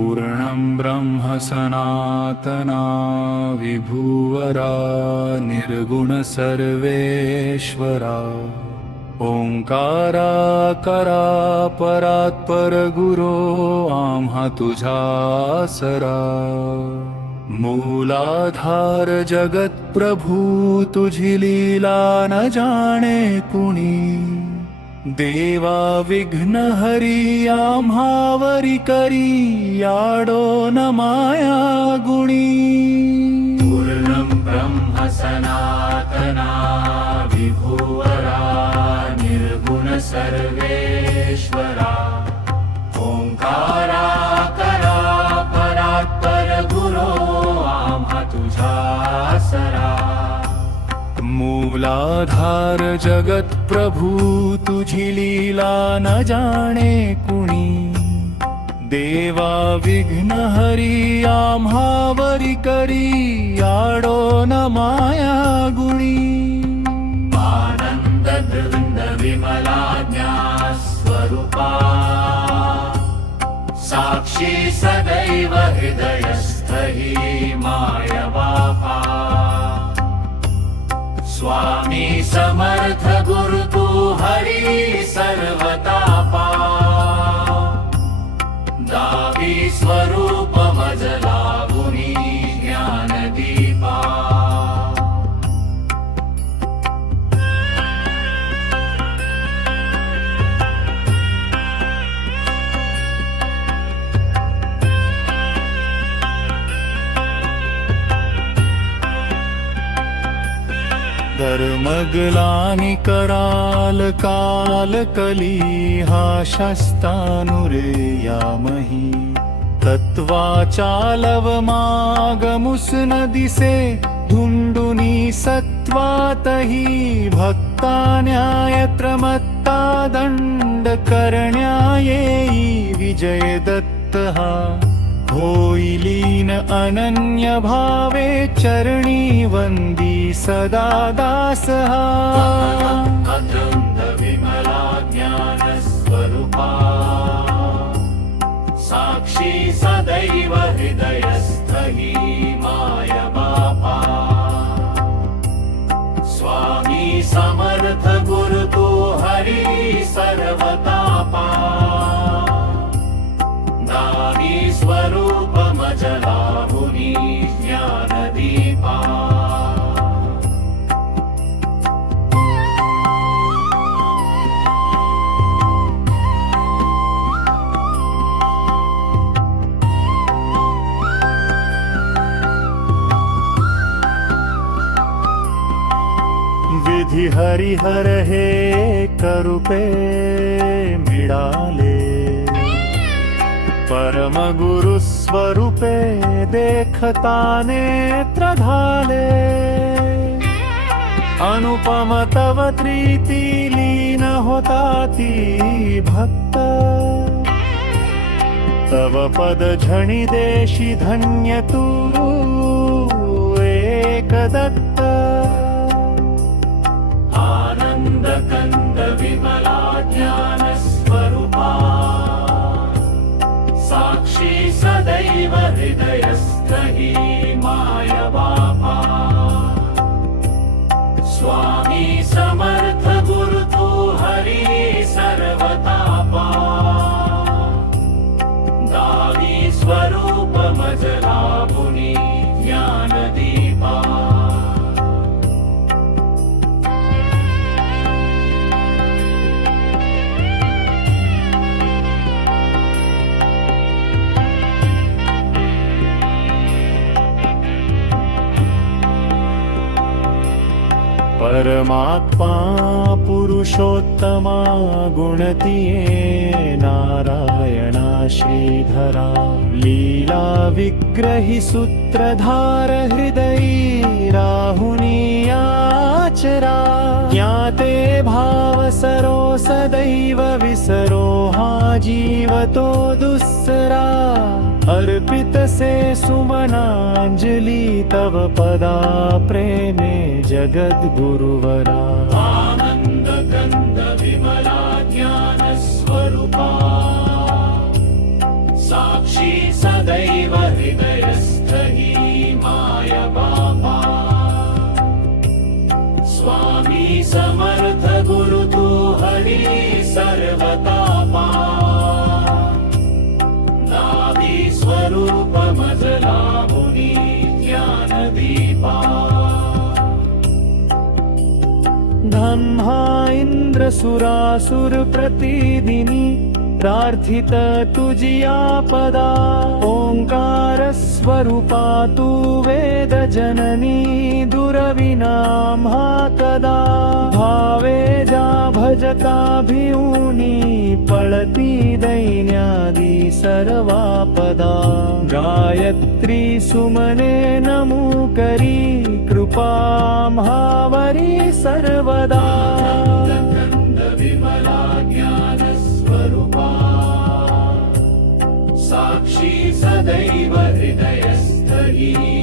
पूर्णं ब्रह्म सनातना विभुवरा निर्गुण सर्वेश्वरा ओंकारा करा परात्पर गुरो आम्हा तुझा आसरा मूलाधार जगत प्रभू तुझी लीला न जाणे कुणी देवा विघ्न हरी आम्हावरी करी याडो न माया गुणी पूर्णं ब्रह्म सनातना विभुवरा निर्गुण सर्वेश्वरा ओंकारा करा परात्पर गुरो आम्हा तुझा आसरा मूलाधार जगत प्रभू तुझी लीला न जाणे कुणी देवा विघ्न हरी आम्हावरी करी याडो न माया गुणी आनंद वृंद विमला ज्ञास्वरूपा साक्षी सदैव हृदयस्थ हि माया बापा स्वामी समर्थ गुरु तू हरी सर्वतापा दावी स्वरूप मजला गुणी ज्ञानदीपा धर्मग्लानी कराल काल कली हा शास्तानुरे यामही तत्वाचालव मागमुसन दिसे धुंडुनी सत्वातही भक्ता न्यायत्रमत्ता दंड करण्यायेई विजय दत्त हा होईलीन अनन्य भावे चरणी वंदी सदा दास हा विमला ज्ञान स्वरूपा साक्षी सदैव हृदयस्थ हि माया बापा स्वामी समर्थ गुरु तू हरी सर्वतापा दावी स्वरूप मजला गुणी ज्ञानदीपा विधी हरिहर हे करूपे मिळाले परम गुरु स्वरूपे देखता नेत्र झाले अनुपम तव प्रीती लीन होता ती भक्त तव पद झणी देशी धन्य तू एक दत्त आनंद कंद विमला ज्ञान स्वरूपा साक्षी सदैव हृदयस्थ हि माया बापा स्वामी समर्थ गुरु तू हरी सर्वतापा दावी स्वरूप मजला गुणी ज्ञानदीपा परमात्मा पुरुषोत्तमा गुणतिये नारायणा श्रीधरा लीला विग्रही सूत्रधार हृदयी राहुनी आचरा ज्ञाते भाव सरो सदैव विसरो हा जीवतो दुस्सरा अर्पित से सुमनांजलि तव पदा प्रेमे जगद गुरुवरा आनंद कंद विमला ज्ञान स्वरूपा साक्षी ब्रह्मा इंद्रसुरासुर प्रतिदिनी प्रार्थित तुझिया पदा ओंकार स्वरूपा तू वेद जननी दुरविनाम हा कदा भावे जा भजता भिऊनी पळती दैन्यादी सर्वापदा गायत्री सुमने नमू करी कृपा महावरी सर्वदा विमला ज्ञान स्वरूपा साक्षी सदैव हृदयस्थली